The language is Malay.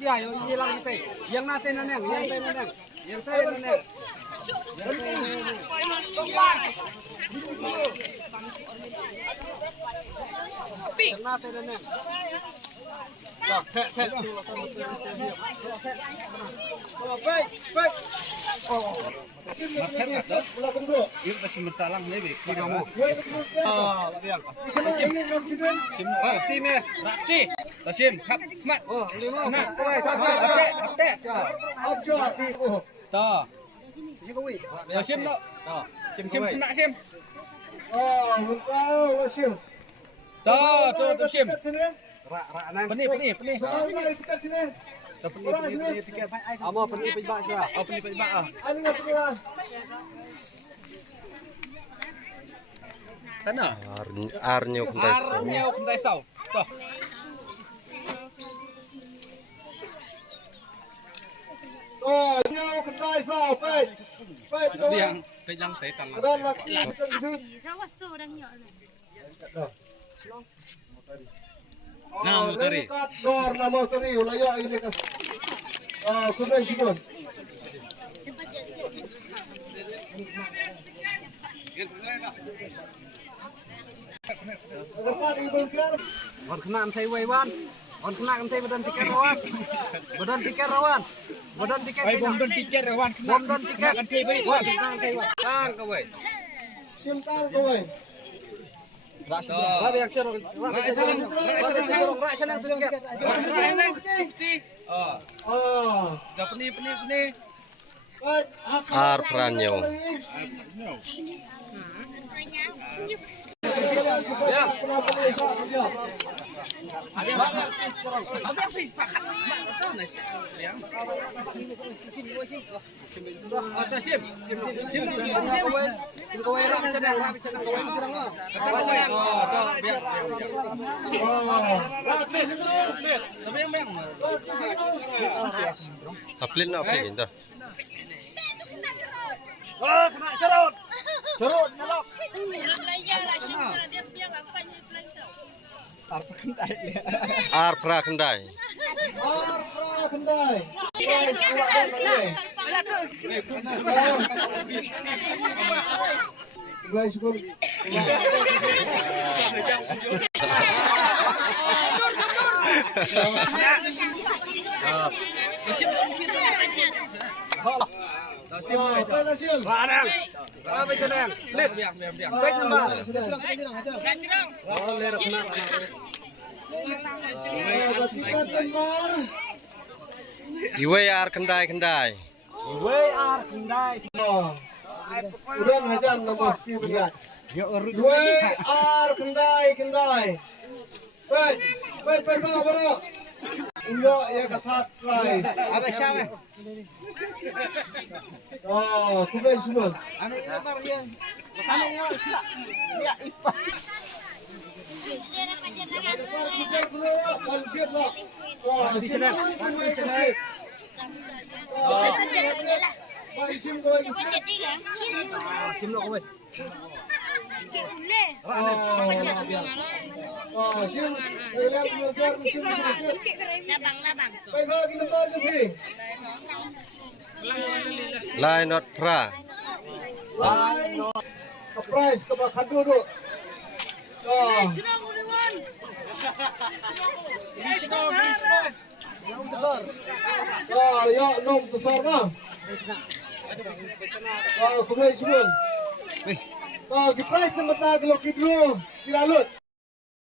dia, yang hilang itu. Yang nanti neneng, yang teh neneng. Yang teh neneng. Yang nanti neneng. Baik. Ini masih mentalang nih, kamu. Rakti nih, rakti. Tasim, kap, mat. Oh, lima. Nak, hati. Toh. Tasim no. Toh. Sim nak sim. Oh, engkau sim. Toh, sim. Rak nang. Peni. Dekat sini. Peni tiket. Amo peni pejbak juga. Oh, peni pejbak ah. Ani enggak pernah. Tanah. Arnyo kentai sau. Toh. Oh, nyaw kentai sao, Pet. Yang teh tangan. Dan lagi kejut. Nah, muteri. Dor nama muteri, ulaya ini kas. Kuda sikon. Depan ibu kan. On kena saya Wan. On kena saya badan tiket rawan. Badan tiket rawan. Badan tiket. Badan tiket rawan. Badan tiket kan saya beri. Wan, tang kau wei. Simpan kau wei. Rak yang serong. Rak sana tu tiket. Oh. Dah peni. Ar Pranyo. Ya. Aplin itu. Oh, kena cerut. Cerut nyelok. Arpra Kendai. Iwe ar Kendai. Udah hajan nomor sekian berat. Iwe ar Kendai. Baik, bro. Ulo ya katat rice. Apa siapa? Oh, kubai semua. Lai not pra. Price ke bakal duduk. Ya, nom besar mah. Kubai semua. Di price tempat nak kalau kidro, kiralut.